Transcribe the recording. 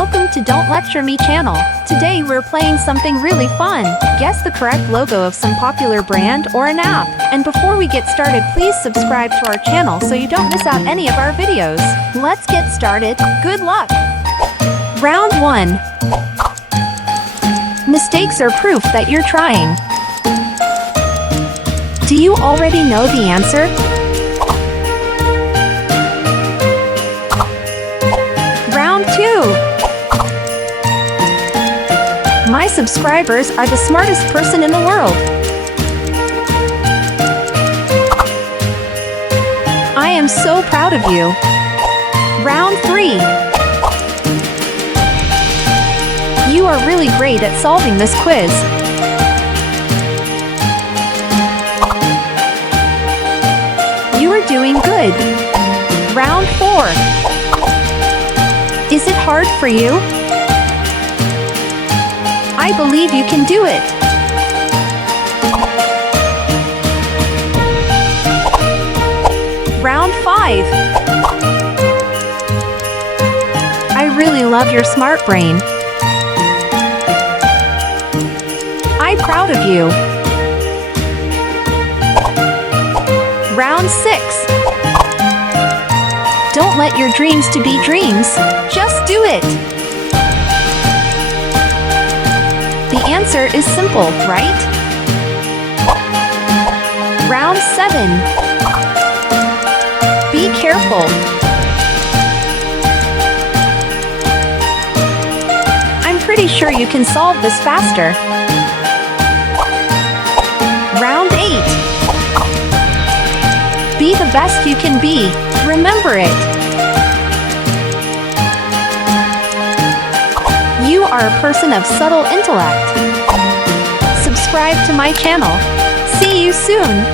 Welcome to Don't Lecture Me channel. Today we're playing something really fun. Guess the correct logo of some popular brand or an app. And before we get started, please subscribe to our channel so you don't miss out any of our videos. Let's get started. Good luck! Round 1. Mistakes are proof that you're trying. Do you already know the answer? Round 2. My subscribers are the smartest person in the world. I am so proud of you. Round 3. You are really great at solving this quiz. You are doing good. Round 4. Is it hard for you? I believe you can do it. Round 5. I really love your smart brain. I'm proud of you. Round 6. Don't let your dreams to be dreams. Just do it. The answer is simple, right? Round 7. Be careful. I'm pretty sure you can solve this faster. Round 8. Be the best you can be. Remember it. You are a person of subtle intellect. Subscribe to my channel. See you soon.